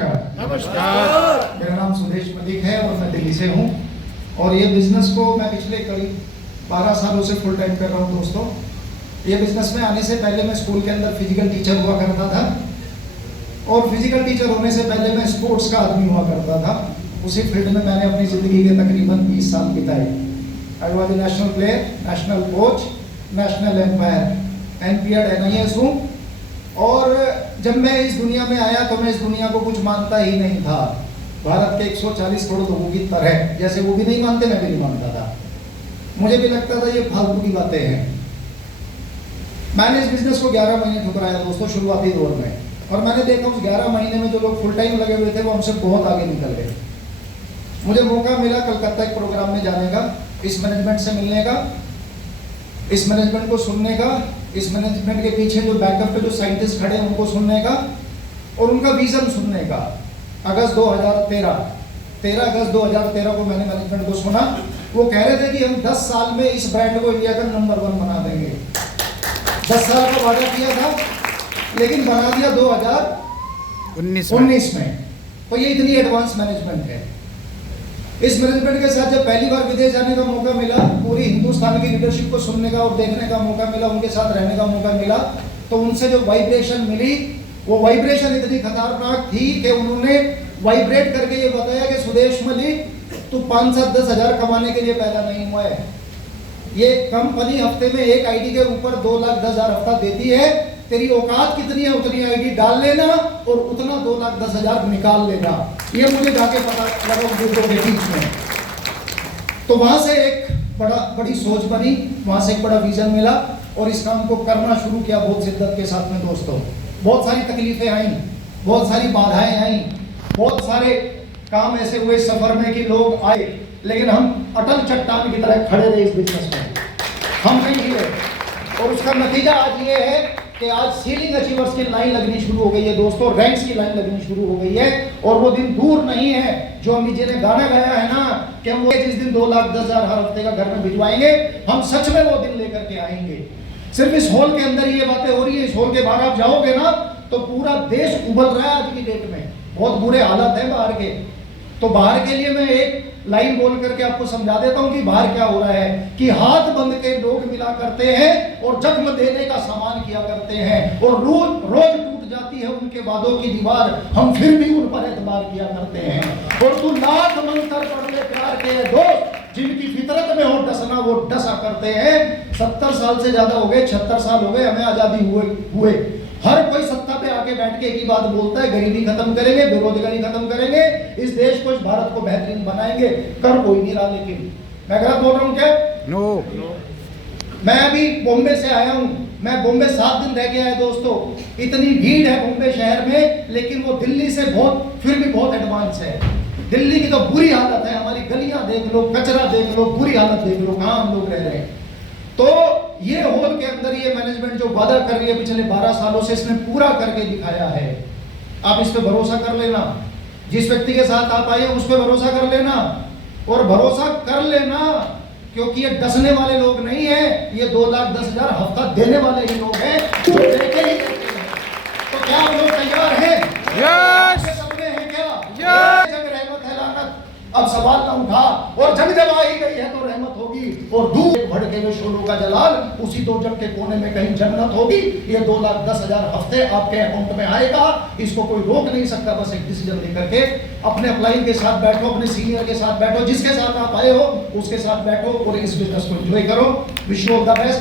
नमस्कार। नमस्कार। मेरा नाम सुदेश मलिक है और मैं दिल्ली से हूँ और ये बिजनेस को मैं पिछले करीब 12 सालों से फुल टाइम कर रहा हूँ दोस्तों। ये बिजनेस में आने से पहले मैं स्कूल के अंदर फिजिकल टीचर हुआ करता था और फिजिकल टीचर होने से पहले मैं स्पोर्ट्स का आदमी हुआ करता था। उसी फील्ड में मैंने अपनी ज़िंदगी के तकरीबन 20 साल बिताए। I was a national player, national coach, national umpire, NPAD NIS हूँ। और जब मैं इस दुनिया में आया तो मैं इस दुनिया को कुछ मानता ही नहीं था। भारत के 140 करोड़ लोगों की तरह, जैसे वो भी नहीं मानते मैं भी नहीं मानता था। मुझे भी लगता था ये फालतू की बातें हैं। मैंने इस बिजनेस को 11 महीने ठुकराया दोस्तों शुरुआती दौर में, और मैंने देखा उस 11 महीने में जो लोग फुल टाइम लगे हुए थे वो हमसे बहुत आगे निकल गए। मुझे मौका मिला कलकत्ता एक प्रोग्राम में जाने का, इस मैनेजमेंट से मिलने का, इस मैनेजमेंट को सुनने का, इस मैनेजमेंट के पीछे जो बैकअप पे जो साइंटिस्ट खड़े हैं उनको सुनने का और उनका विजन सुनने का। अगस्त 2013 13 अगस्त 2013 को मैंने मैनेजमेंट को सुना। वो कह रहे थे कि हम 10 साल में इस ब्रांड को इंडिया का नंबर 1 बना देंगे। 10 साल का वादा किया था, लेकिन बना दिया 2019 में। तो ये इतनी एडवांस मैनेजमेंट है। इस मैनेजमेंट के साथ जब पहली बार विदेश जाने का मौका मिला, पूरी हिंदुस्तान की लीडरशिप को सुनने का और देखने का मौका मिला, उनके साथ रहने का मौका मिला, तो उनसे जो वाइब्रेशन मिली वो वाइब्रेशन इतनी खतरनाक थी कि उन्होंने वाइब्रेट करके ये बताया कि सुदेश मलिक तू 5-10 हज़ार कमाने के लिए पैदा नहीं हुआ है। ये कंपनी हफ्ते में एक आईडी के ऊपर 2,10,000 हफ्ता देती है। तेरी औकात कितनी है उतनी आईडी डाल लेना और उतना 2,10,000 निकाल लेना। ये मुझे जाके पता लगा बुजुर्गों के बीच में। तो वहां से एक बड़ी सोच बनी, वहां से एक बड़ा विजन मिला और इस काम को करना शुरू किया बहुत शिद्दत के साथ में दोस्तों। बहुत सारी तकलीफें आई, बहुत सारी बाधाएं आई, बहुत सारे काम ऐसे हुए सफर में कि लोग आए, लेकिन हम अटल चट्टान की तरह खड़े रहे इस बिजनेस में। हम नहीं हिले और उसका नतीजा आज ये है कि आज सीलिंग अचीवर्स की लाइन लगनी शुरू हो गई है दोस्तों, रैंक्स की लाइन लगनी शुरू हो गई है। और वो दिन दूर नहीं है जो अमित जी ने गाना गाया है ना कि हम जिस दिन 2,10,000 हर हफ्ते का घर में भिजवाएंगे, हम सच में वो दिन लेकर के आएंगे। सिर्फ इस हॉल के अंदर ये बातें हो रही है, इस हॉल के बाहर आप जाओगे ना तो पूरा देश उबल रहा है आज की डेट में। बहुत बुरे हालत है बाहर के। तो बाहर के लिए मैं एक लाइन बोल करके आपको समझा देता हूं कि बाहर क्या हो रहा है कि हाथ बंद के लोग मिला करते हैं और जख्म देने का सामान किया करते हैं, और रोज टूट जाती है उनके वादों की दीवार, हम फिर भी उन पर एतबार किया करते हैं। और तू लाख मंत्र पढ़ ले प्यार के दोस्त, जिनकी फितरत में हो डसना वो डसा करते हैं। 70 साल से ज्यादा हो गए, 76 साल हो गए हमें आजादी हुए। हर कोई सत्ता पे आके बैठ के एक ही बात बोलता है, गरीबी खत्म करेंगे, बेरोजगारी खत्म करेंगे, इस देश को, इस भारत को बेहतरीन बनाएंगे। कर कोई नहीं रहा, लेकिन मैं गलत बोल रहा हूँ क्या? नो। मैं अभी बॉम्बे से आया हूँ। मैं बॉम्बे 7 दिन रह के आया दोस्तों। इतनी भीड़ है बॉम्बे शहर में, लेकिन वो दिल्ली से फिर भी बहुत एडवांस है। दिल्ली की तो बुरी हालत है, हमारी गलियां देख लो, कचरा देख लो, बुरी हालत देख लो, कहाँ हम लोग रह रहे हैं। तो ये हॉल के अंदर ये मैनेजमेंट जो वादा कर रही है पिछले 12 सालों से, इसने पूरा करके दिखाया है। आप इस पे भरोसा कर लेना, जिस व्यक्ति के साथ आप आए उस पे भरोसा कर लेना, और भरोसा कर लेना क्योंकि ये डसने वाले लोग नहीं है, ये 2,10,000 हफ्ता देने वाले ही लोग हैं जो देखे ही देते हैं। तो क्या आप लोग तैयार हैं? यस। सपने हैं क्या? यस। जब रहमत है लानत अब सवाल ना उठा, और जब आ ही गई है तो रहमत होगी। और दूर भड़के हुए शोरों का जलाल, उसी दो जग के कोने में कहीं जन्नत होगी। ये 2,10,000 हफ्ते आपके अकाउंट में आएगा, इसको कोई रोक नहीं सकता। बस एक डिसीजन लेकर के अपने अपलाइन के साथ बैठो, अपने सीनियर के साथ बैठो, जिसके साथ आप आए हो उसके साथ बैठो और इस बिजनेस को एंजॉय करो। Wish you all the best.